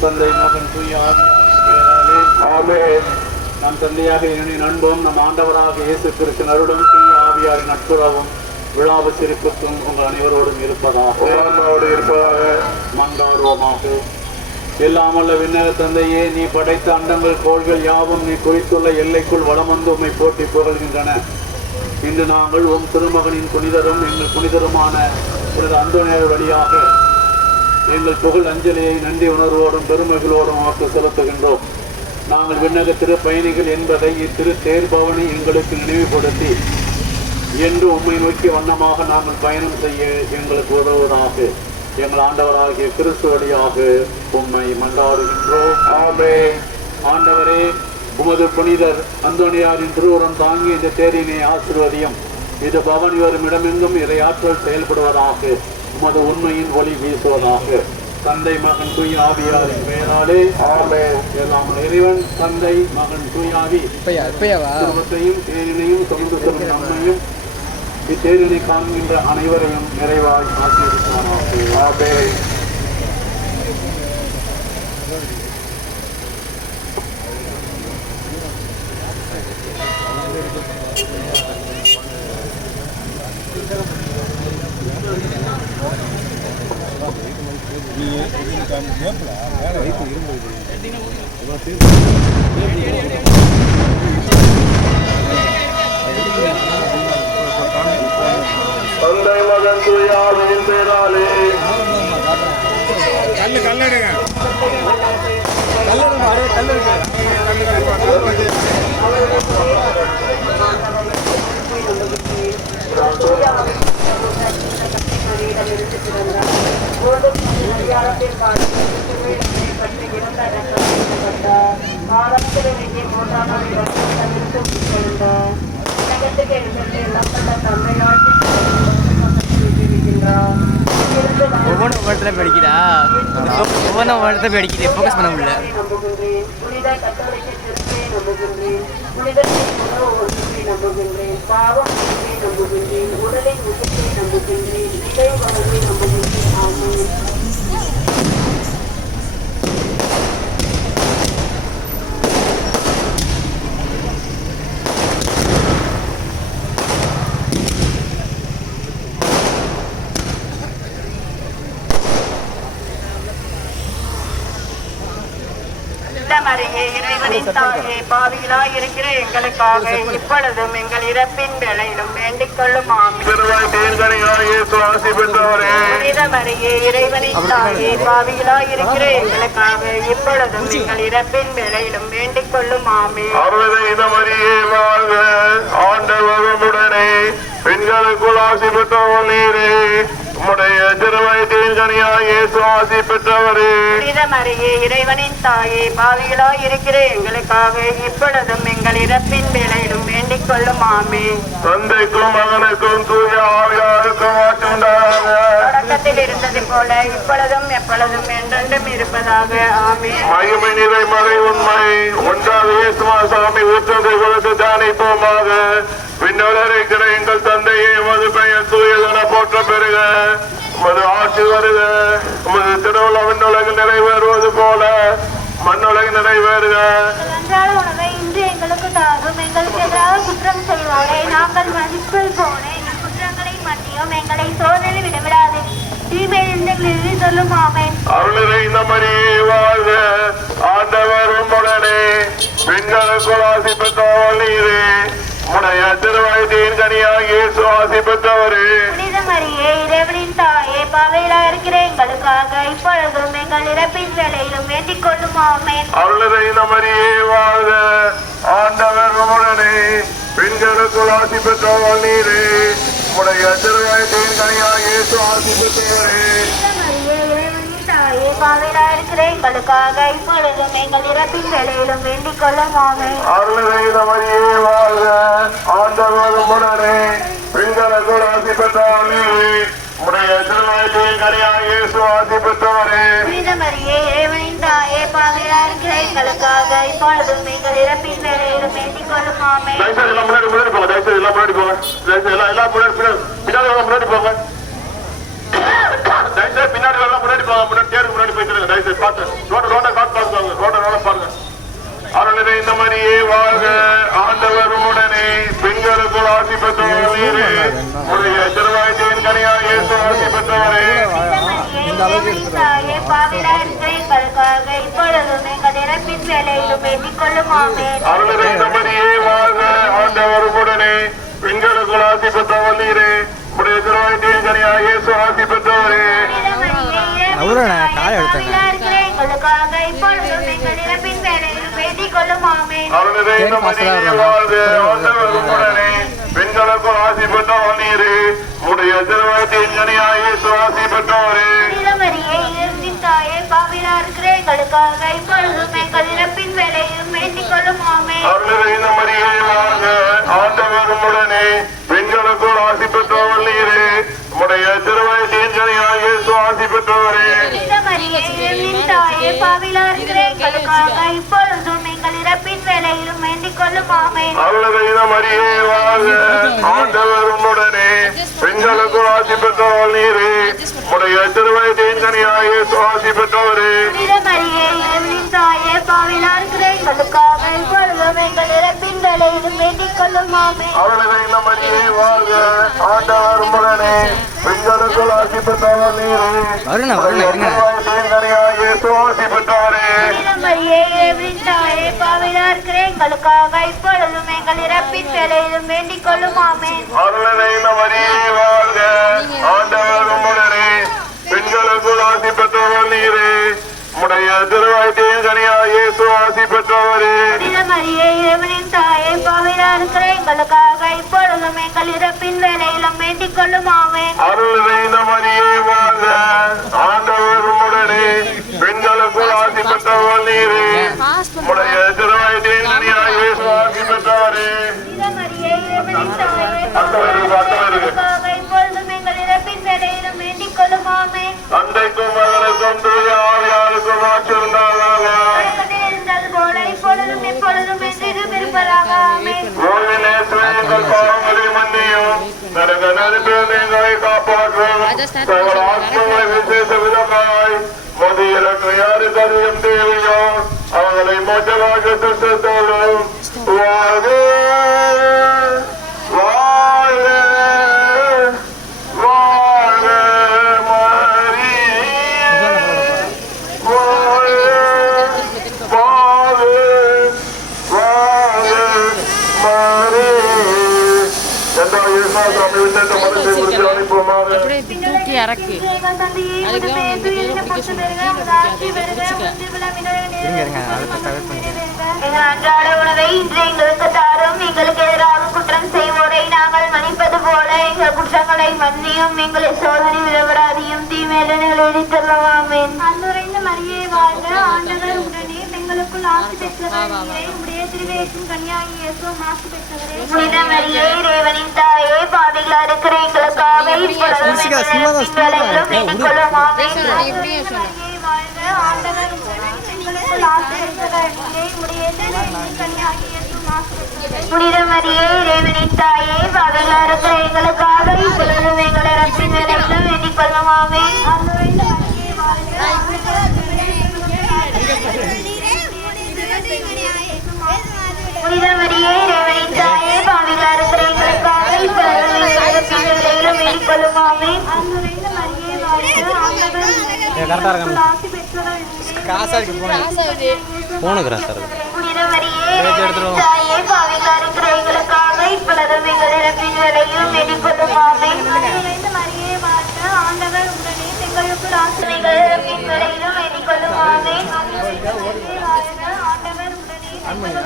தந்தை மகன் தூய ஆவியாரின் நம் தந்தையாக என் அன்பும் நம் ஆண்டவராக இயேசு கிறிஸ்து அருளும் தூய ஆவியாரின் நட்புறவும் விழாவு சிரிப்புக்கும் உங்கள் அனைவரோடும் இருப்பதாக மன்றாடுவோமாக. எல்லாமல்ல விண்ணக தந்தையே, நீ படைத்த அண்டங்கள் கோள்கள் யாவும் நீ குறித்துள்ள எல்லைக்குள் வளம் வந்து உம்மை போட்டி புகழ்கின்றன. இன்று நாங்கள் உம் திருமகனின் புனிதரும் எங்கள் புனிதருமான புனித அந்தோனியார் வழியாக எங்கள் புகழ் அஞ்சலியை நன்றி உணர்வோடும் பெருமகளோடும் அவருக்கு செலுத்துகின்றோம். நாங்கள் விண்ணக திருப்பயணிகள் என்பதை இத்திரு தேர்பவனி எங்களுக்கு நினைவுபடுத்தி என்று உம்மை நோக்கிய வண்ணமாக நாங்கள் பயணம் செய்ய எங்களுக்கு உதவுவதாக எங்கள் ஆண்டவராகிய கிறிஸ்து வழியாக உம்மை மன்றாடுகின்றோம். ஆமென். ஆண்டவரே, உமது புனிதர் அந்தோனியாரின் திருவுரம் தாங்கி இந்த தேரினை ஆசீர்வதியும். இது பவனி வரும் இடமெங்கும் இறை ஆற்றல் செயல்படுவதாக, உமது உண்மையின் ஒளி வீசுவதாக. தந்தை மகன் தூய ஆவியாரின் பெயராலே ஆமென். எல்லாம் இறைவன் தந்தை மகன் தூயாவி குடும்பத்தையும் தேரினையும் சுமந்து செல்லும் நம்மையும் இத்தேரினை காண்கின்ற அனைவரையும் நிறைவாய் ஆசீர்வதிப்பாராக. ஆமென். தந்தை மகன் தூய ஆவியின் பெயராலே ஒவ்வொன்றும் ஒவ்வொருத்தர படிக்கிறா, ஒவ்வொன்றும் ஒவ்வொருத்தர படிக்கிறேன், ஃபோக்கஸ் பண்ண முடியல. பாவிகளாய் இருக்கிற எங்களுக்காக இப்பொழுதும் எங்கள் இறப்பின் வேளையிலும் வேண்டிக் கொள்ளும். மரியே, இறைவனின் தாயே, பாவிகளாய் இருக்கிற எங்களுக்காக இப்பொழுதும் எங்கள் இறப்பின் வேளையிலும் வேண்டிக் கொள்ளும். ஆமென். ஆண்டவருடனே பெண்களுக்குள் ஆசி பெற்றவர் நீரே, உம்முடைய திருவயிற்றின் கனியாய் இயேசு ஆசி பெற்றவரே. மரியே, இறைவனின் தாயே, பாவிகளாய் இருக்கிற எங்களுக்காக இப்பொழுதும் எங்கள் இறப்பின் வேளையிலும் வேண்டிக் கொள்ளும். ஆமென். தந்தைக்கும் மகனுக்கும் தூய ஆவியாருக்கும் ஆட்சி உண்டாக, தொடக்கத்தில் இருந்தது போல இப்பொழுதும் எப்பொழுதும் என்றென்றும் இருப்பதாக. ஆமென். மகிமை நிறை மறை உண்மை ஒன்றாக இயேசுமாசாமி உற்றது கொடுத்து தியானிப்போமாக. விண்ணுலகிற எங்கள் தந்தையே, உமது பெயர் தூயதென போற்ற பெறுக, உமது ஆட்சி வருக, உமது திருவிழா விண்ணுலகில் நிறைவேறுவது போல மண்ணுலகு நிறைவேறுக. உணவை இன்று எங்களுக்கு தாரும். எங்களுக்கு எதிராக குற்றம் செய்வோரை நாங்கள் மன்னிப்பது போல எங்கள் குற்றங்களை மன்னியும். எங்களை சோதனை விடவிடாது, தீமையிலிருந்து சொல்லும். ஆமென். அருள் நிறைந்த மரியே வாழ்க, ஆண்டவர் உம்முடனே, பெண்களுக்குள் ஆசி பெற்றவர் நீரே, உம்முடைய திருவயிற்றின் கனியாய் இயேசு ஆசி பெற்றவரே. புனித மரியே, இறைவனின் தாயே, பாவிகளாய் இருக்கிற எங்களுக்காக இப்பொழுதும் எங்கள் இறப்பின் வேளையிலும் வேண்டிக் கொள்ளும். ஆமென். அருள் நிறைந்த மரியே வாழ்க, ஆண்டவர் உம்முடனே, பெண்களுக்குள் ஆசி பெற்றவர் நீரே, உம்முடைய திருவயிற்றின் கனியாய் இயேசு ஆசி பெற்றவரே. பாவிகளாய் இருக்கிற எங்களுக்காக இப்பொழுதும் எங்கள் இறப்பின் வேளையிலும் வேண்டிக் கொள்ளும். ஆமென். அருள் நிறைந்த மரியே வாழ்க, ஆண்டவர் உம்முடனே, பெண்களுக்குள் ஆசி பெற்றவர் நீரே, உம்முடைய திருவயிற்றின் கனியாய் இயேசு ஆசி பெற்றவரே. புனித மரியே, இறைவனின் தாயே, பாவிகளாய் இருக்கிற எங்களுக்காக இப்பொழுதும் எங்கள் இறப்பின் வேளையிலும் வேண்டிக் கொள்ளும். ஆமென். தயவுசெய்து எல்லாம் முன்னாடி போங்க, தயவுசெய்து எல்லாம் முன்னாடி போங்க. போங்க. எல்லாம் பின்னாடி முன்னாடி போங்க. தயவுசெய்து பின்னாடி எல்லாம் முன்னாடி போங்க. முன்னாடி தேர்வு முன்னாடி போயிட்டு தயவுசெய்து பார்த்து ரோட பார்த்து ரோட பாருங்க. அருளை இந்த மாதிரியே வாழ்க. ஆண்டவர் உடனே பெண்களுக்குள் ஆசி பெற்றவரே உடைய திருவாய்த்தின் கனியா இயேசு ஆசி பெற்றவரே அருளை இந்த மாதிரியே வாழ்க. ஆண்டவர் உடனே பெண்களுக்குள் ஆசி பெற்றவரே உடைய திருவாய்த்தின் கனியா இயேசு ஆசி பெற்றவரே காலை எடுத்தாங்க அருளை இந்த மாதிரியே வாழ்க. ஆண்டவர் உடனே பெண்களுக்குள் ஆசி பெற்றவரே உடைய திருவாய்த்தின் கனியா இயேசு ஆசி பெற்றவரே அருளை இந்த மாதிரியே வாழ்க. ஆண்டவர் உடனே பெண்களுக்குள் ஆசி பெற்றவர் நீரே உடைய திருவயத்தின் கனியா இயேசு ஆசி பெற்றவரே அருளை இந்த மாதிரியே வாழ்க. ஆண்டவர் உடனே பெண்களுக்குள் ஆசி பெற்றவர் நீரே உடைய திருவயத்தின் கனியா இயேசு ஆசி பெற்றவரே அருளை இந்த மாதிரியே வாழ்க. ஆண்டவர் உடனே பெண்களுக்குள் ஆசி பெற்றவர் நீரே கனியா இயேசு ஆசி பெற்றவரே அருளை இந்த மாதிரியே வாழ்க. ஆண்டவர் உடனே பெண்களுக்குள் ஆசி பெற்றவர் நீரே உடைய திருவாய்த்தின் கனியா இயேசு ஆசி பெற்றவரே அருளை இந்த மாதிரியே வாழ்க. ஆண்டவர் உடனே பெண்களுக்குள் ஆசி பெற்றவர் நீரே உடைய திருவாய்த்தின் கனியா இயேசு ஆசி பெற்றவரே தந்தைக்கும் மகனுக்கும் தூய ஆவியாருக்கும் ஆட்சியிருந்தார்களாக. எங்கள் பாவங்களை மன்னியும் நரக நெருப்பில் எங்களை காப்பாற்றும் சகல ஆத்மாவை விசேஷ விதமாய் மதியிறக்கு யாரு தரியும் தேவையோ அவர்களை மோசமாக செலுத்தோடும் வாழ்க வாழ்க வாழ்க தூக்கி இறக்கி அன்றாட உணவை இன்று எங்களுக்கு தாரும். எங்களுக்கு எதிராக குற்றம் செய்வோரை நாங்கள் மன்னிப்பது போல எங்கள் குற்றங்களை மன்னியும். எங்களை சோதனை விடவிடாதையும் தீமையில எடுத்துள்ளவாமேன். அன்றுரைந்த மரியே வாழ்க. ஆண்டவர் உடனே பெண்களுக்குள் ஆசி பெற்றவரே உடைய திருவேற்றின் கன்னியாகி இயேசுவும் ஆசி பெற்றவரே. புனித மரியே இறைவனின் தாயே பாவிகளா இருக்கிற எங்களுக்காக இப்பொழுதும் வேண்டிக் கொள்ளும் ஆமென். வாழ்க. ஆண்டவர் உடனே பெண்களுக்குள் ஆசி பெற்றவரே உடைய திருவேற்றின் கன்னியாகி இயேசுவும் ஆசி பெற்றவரே. புனித மரியே இறைவனின் தாயே பாவிகளா இருக்கிற எங்களுக்காக இப்பொழுதும் எங்களை ரட்சிக்கும் வேளையிலும் வேண்டிக் கொள்ளும் ஆமென். அன்றுரைந்த மரியே வாழ்க. புனித மரியே இறைவனின் தாயே பாவிகளா இருக்கிற எங்களுக்காக இப்பொழுதும் எங்களை ரட்சிக்கும் வேளையிலும் வேண்டிக் கொள்ளும் ஆமென். அன்றுரைந்த மரியே வாழ்க. ஆண்டவர் உடனே ஆசி பெற்றவரே புனித மரியே இறைவனின் தாயே பாவிகளா இருக்கிற எங்களுக்காக இப்பொழுதும் எங்களை ரட்சிக்கும் வேளையிலும் வேண்டிக் கொள்ளும் ஆமென். அன்றுரைந்த மரியே வாழ்க. ஆண்டவர் உடனே பெண்களுக்குள் ஆசி பெற்றவரே வேளையிலும் வேண்டிக் கொள்ளும் ஆமென். அன்றுரைந்த மரியே வாழ்க. ஆண்டவர் உடனே பெண்களுக்குள்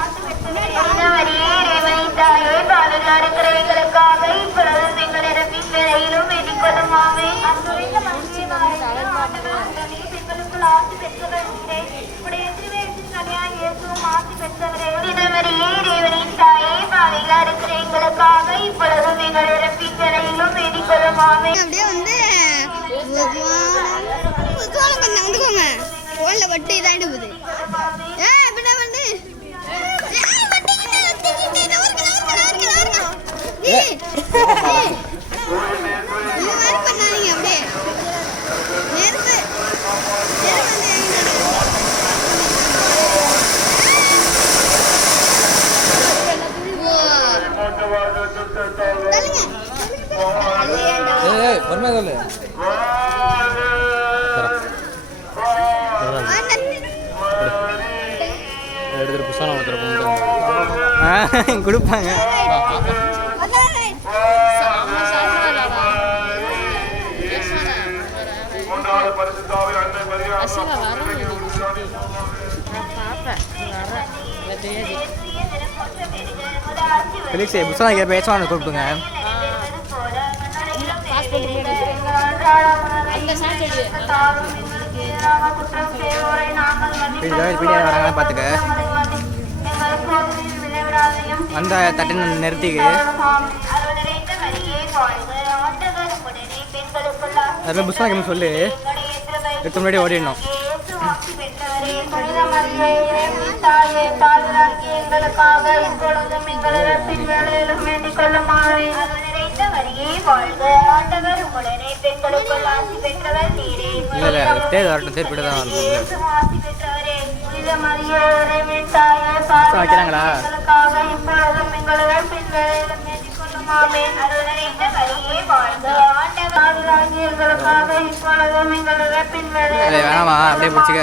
ஆசி பெற்றவரே இறைவனின் தாயே பாவிகளா இருக்கிற எங்களுக்காக இப்பொழுதும் எங்களை ரட்சிக்கும் வேளையிலும் வேண்டிக் கொள்ளும் ஆமென். அன்றுரைந்த மரியே வாழ்க. ஆண்டவர் உடனே பெண்களுக்குள் ஆசி பெற்றவரே உடைய திருவேற்றின் கனியாகி இயேசுவும் ஆசி பெற்றவரே. புனித மரியே இறைவனின் தாயே பாவிகளா இருக்கிற எங்களுக்காக இப்பொழுதும் எங்களை ரட்சிக்கும் வேளையிலும் வேண்டிக் கொள்ளும் ஆமென். அப்படியே வந்துக்கோங்க போன்ல வட்டு இதாண்டு போகுது. பின்ன வந்து எடுத்துட்டு புதுசாக ஒருத்தர் கொடுப்பாங்க. ஃபெலிக்ஸ் புதுசாக பேசுவாங்க கூப்பிட்டுங்க. வராங்க பார்த்துக்க. அந்த தட்டை நிறுத்திக்கு அதில் புதுசாக சொல்லு எடுத்து முன்னாடி ஓடிடணும். தேர் வரட்டும், தேர் போய்ட்டு தான் வைக்கிறாங்களா? வேணாமா அப்படியே பிடிச்சிக்க.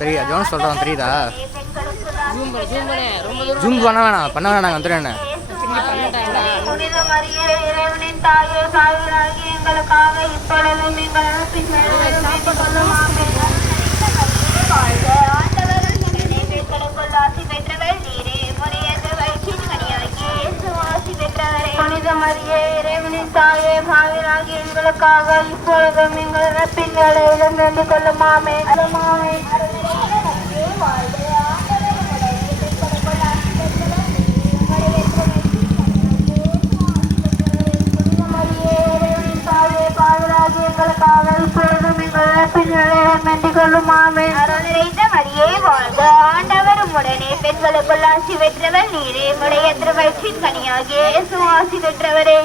தெரியா ஜோன் சொல்றான் தெரியுதா? ஜூம் பண்ண வேணாம், பண்ண வேணாம், வந்துடுறேன். எங்களுக்காக இப்பொழுதும் எங்கள் பின்வேளையிலும் வேண்டிக் கொள்ளும் மாமே. ஆண்டவருமுடனே பெண்களுக்குள் ஆசி பெற்றவர் நீரே. உடைய திருவயிற்றின் கனியாகிய இயேசு ஆசி பெற்றவரே.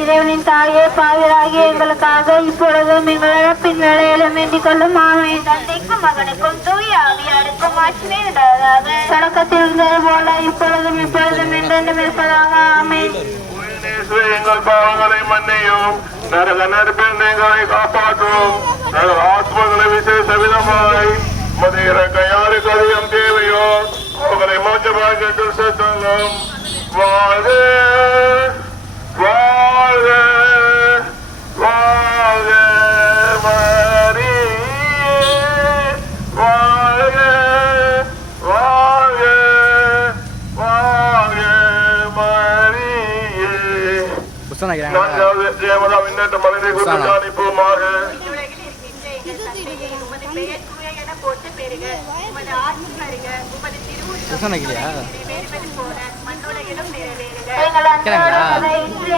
இறைவனின் தாயே பாவிராகிய எங்களுக்காக இப்பொழுதும் எங்கள் இழப்பின் வேளையிலும் வேண்டிக் கொள்ளும் ஆமே. தந்தைக்கும் மகனுக்கும் தூய ஆவியாருக்கும் ஆட்சிமே உண்டாவதாக. தொடக்கத்தில் இருந்தது போல இப்பொழுதும் இப்பொழுதும் என்றென்றும் இருப்பதாக. ஆமே. எங்கள் பாவங்களை மன்னியும், நரக நெருப்பில் எங்களை காப்பாற்றும். ஆத்மங்களை விசேஷ விதமாய் யாருக்கு அதிகம் தேவையோ அவர்களை மோட்சமாக செலுத்தலும். வாழ்க வாழ்க வாழ்க மரியே, வாழ்க வாழ்க வாழ்க மரியே. நான்காவது தேவதாம் இன்னற்ற மனிதை குறித்து தியானிப்போமாக.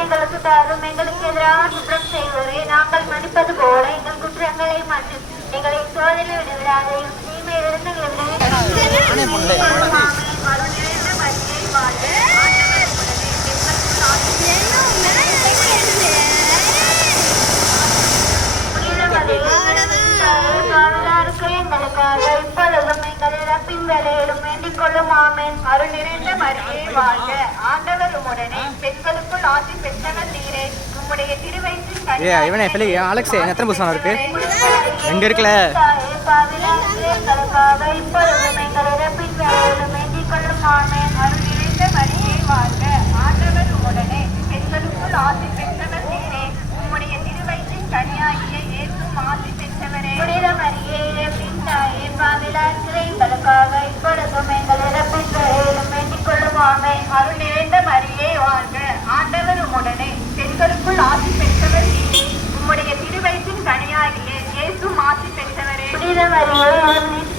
எங்களுக்கு தாரும், எங்களுக்கு எதிராக குற்றம் செய்வோரை நாங்கள் மன்னிப்பது போல எங்கள் குற்றங்களை மன்னியும். எங்களை சோதனை விடுவிடாதையும் தீமையிலிருந்து எங்களுக்காக இப்பொழுதும் எங்கள் இறப்பின் வேளையிலும் வேண்டிக் கொள்ளும் ஆமென். அருள் நிறைந்த மரியே வாழ்க. ஆண்டவர் உம்முடனே பெண்களுக்குள் ஆசி பெற்றவர் நீரே. உம்முடைய திருவயிற்றின் கனியாகிய அலெக்ஸ் எத்தனை புதுசாக இருக்கு? எங்க இருக்குல்ல? எங்களுக்காக இப்பொழுதும் எங்கள் இறப்பின் வேளையிலும் வேண்டிக் கொள்ளும் ஆமென். அருள் நிறைந்த மரியே வாழ்க. ஆண்டவர் உம்முடனே பெண்களுக்குள் ஆசி பெற்றவர் நீரே. உம்முடைய திருவயிற்றின் கனியாகிய இயேசுவும் ஆசி பெற்றவரே. புனித மரியே தாயே பாவிலாக்கிற எங்களுக்காக இப்பொழுதும் எங்கள் இறப்பின் வேளையிலும் வேண்டிக் கொள்ளும் ஆமென். அருள் நிறைந்த மரியே வாழ்க. ஆண்டவர் உம்முடனே பெண்களுக்குள் ஆசி பெற்றவர் நீரே. உம்முடைய திருவயிற்றின் கனியாகிய இயேசுவும் ஆசி பெற்றவரே. புனித மரியே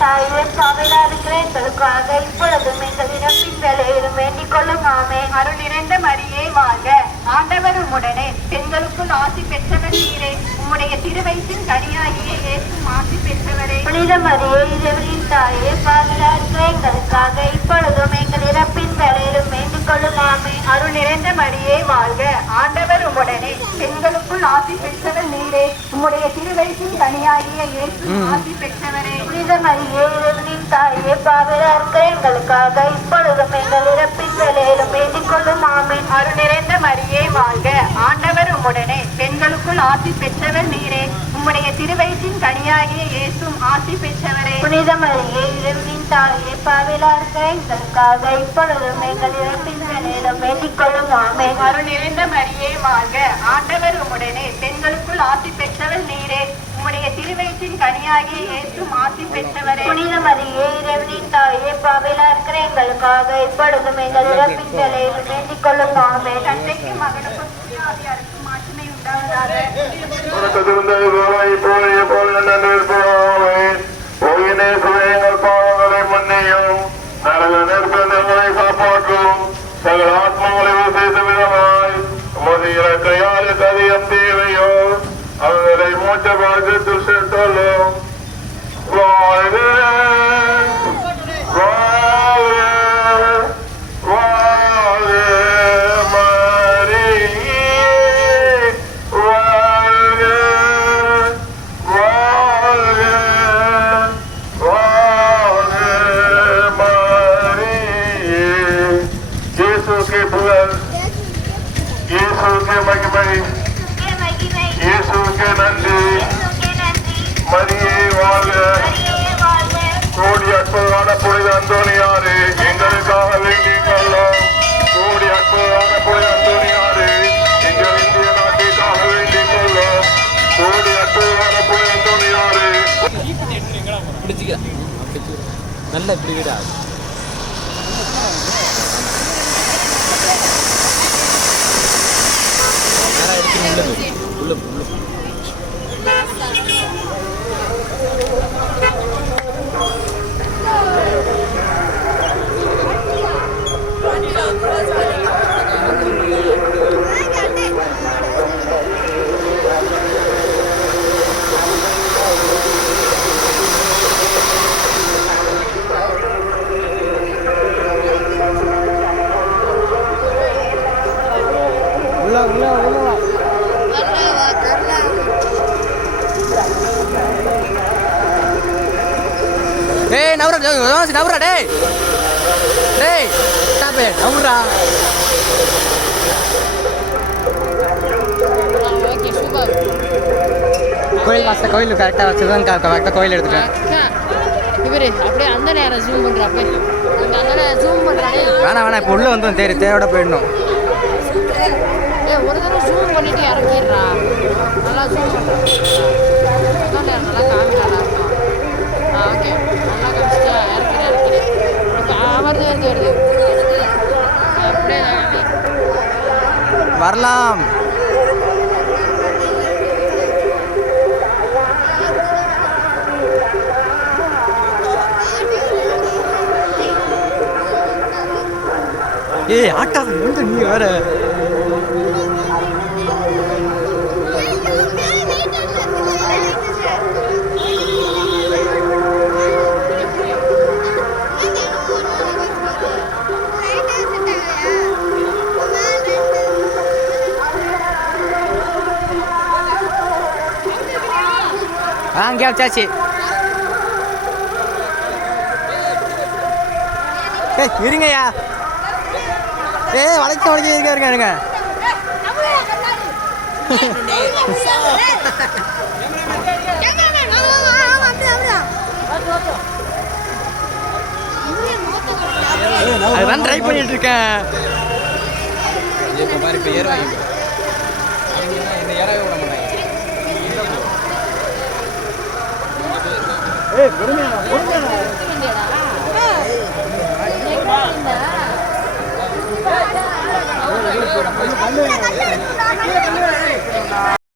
தாயே பாவிலாக்கிற எங்களுக்காக இப்பொழுதும் எங்கள் இறப்பின் வேளையிலும் வேண்டிக் கொள்ளும் ஆமென். அருள் நிறைந்த மரியே வாழ்க. ஆண்டவர் உம்முடனே பெண்களுக்குள் ஆசி பெற்றவர் நீரே உம்முடைய திருவயிற்றின் கனியாகிய இயேசுவும் ஆசி பெற்றவரே. புனித மரியே இறைவனின் தாயே பாவிகளாகிய எங்களுக்காக இப்பொழுதும் எங்கள் இறப்பின் வேளையிலும் வேண்டிக் கொள்ளும் ஆமென். அருள் நிறைந்த மரியே வாழ்க, ஆண்டவர் உம்முடனே பெண்களுக்குள் ஆசி பெற்றவர் நீரே உம்முடைய திருவயிற்றின் கனியாகிய இயேசுவும் ஆசி பெற்றவரே. புனித மரியே இறைவனின் தாயே பாவிகளாகிய எங்களுக்காக இப்பொழுதும் எங்கள் இறப்பின் வேளையிலும் வேண்டிக் கொள்ளும் ஆமென். அருள் நிறைந்த மரியே வாழ்க, ஆண்டவர் உம்முடனே பெண்களுக்குள் ஆசி பெற்றவர் நீரே உம்முடைய திருவயிற்றின் கனியாகிய இயேசுவும் ஆசி பெற்றவரே. புனித மரியே இறைவனின் தாயே பாவிகளாகிய எங்களுக்காக இப்பொழுதும் எங்கள் இறப்பின் வேளையிலும் வேண்டிக் கொள்ளும் ஆமென். அருள் நிறைந்த மரியே வாழ்க, ஆண்டவர் உம்முடனே பெண்களுக்குள் ஆசி பெற்றவர் நீரே உம்முடைய திருவயிற்றின் கனியாகிய இயேசுவும் ஆசி பெற்றவரே. புனித மரியே இறைவனின் தாயே பாவிகளாகிய எங்களுக்காக இப்பொழுதும் எங்கள் இறப்பின் வேளையிலும் வேண்டிக் கொள்ளும் ஆமென். தந்தைக்கும் மகனுக்கும் தூய ஆவியாருக்கும் மாட்சிமை உண்டாவதாக. எங்கள் பாவங்களை மன்னியும், நரக நெருக்கங்களை காப்பாற்றும், சகல ஆத்மாக்களை விசேஷ விதமாய் உமது இறக்கையால் கதியம் தேவையோ அவர்களை மூச்ச பாகத்தில் சேர்த்தாலும் வாழ்க வாழ்க வாழ்க மரியே வாழ்க வாழ்க வாழ்க மரியே. இயேசு के புகழ், இயேசு के மகிமை, இயேசு के நன்றி. மரியே வாழ்க. கோடி அற்புதமான புனித அந்தோனியாரே எங்களுக்காக வேண்டிக் கொள்ளும். கோடி அற்புதமான புனித அந்தோனியாரே எங்கள் இந்திய நாட்டிற்காக வேண்டிக் கொள்ளும். கோடி அற்புதமான புனித அந்தோனியாரே. நல்ல இப்படி வீடா டேய் நவுரா டேய் டேய் ஸ்டாப் நவுரா. கோயில் வாசல் கோயில் கரெக்டாக வச்சுதான் கரெக்டாக கோயில் எடுத்துட்டேன். இவரு அப்படியே அந்த நேரம் ஜூம் பண்றாப்ப அந்த நேரம் ஜூம் பண்றானே. வேணாம் இப்போ உள்ள வந்து தேவையோட போயிடணும். ஒரு தடவை ஜூம் பண்ணிட்டு இறக்கிடுறா. நல்லா ஜூம் பண்றான். நல்லா காமிக்கலாம் இருக்கும். ஓகே நல்லா காமிச்சிட்டா இறக்கிறேன். இப்போ வருது அப்படியே வரலாம். ஏய் ஆட்டா வந்து நீ வேற அங்கே வச்சாச்சு. இருங்கய்யா. வளைக்க இருங்க. அதுதான் ட்ரை பண்ணிட்டு இருக்கேன். பொறுமையா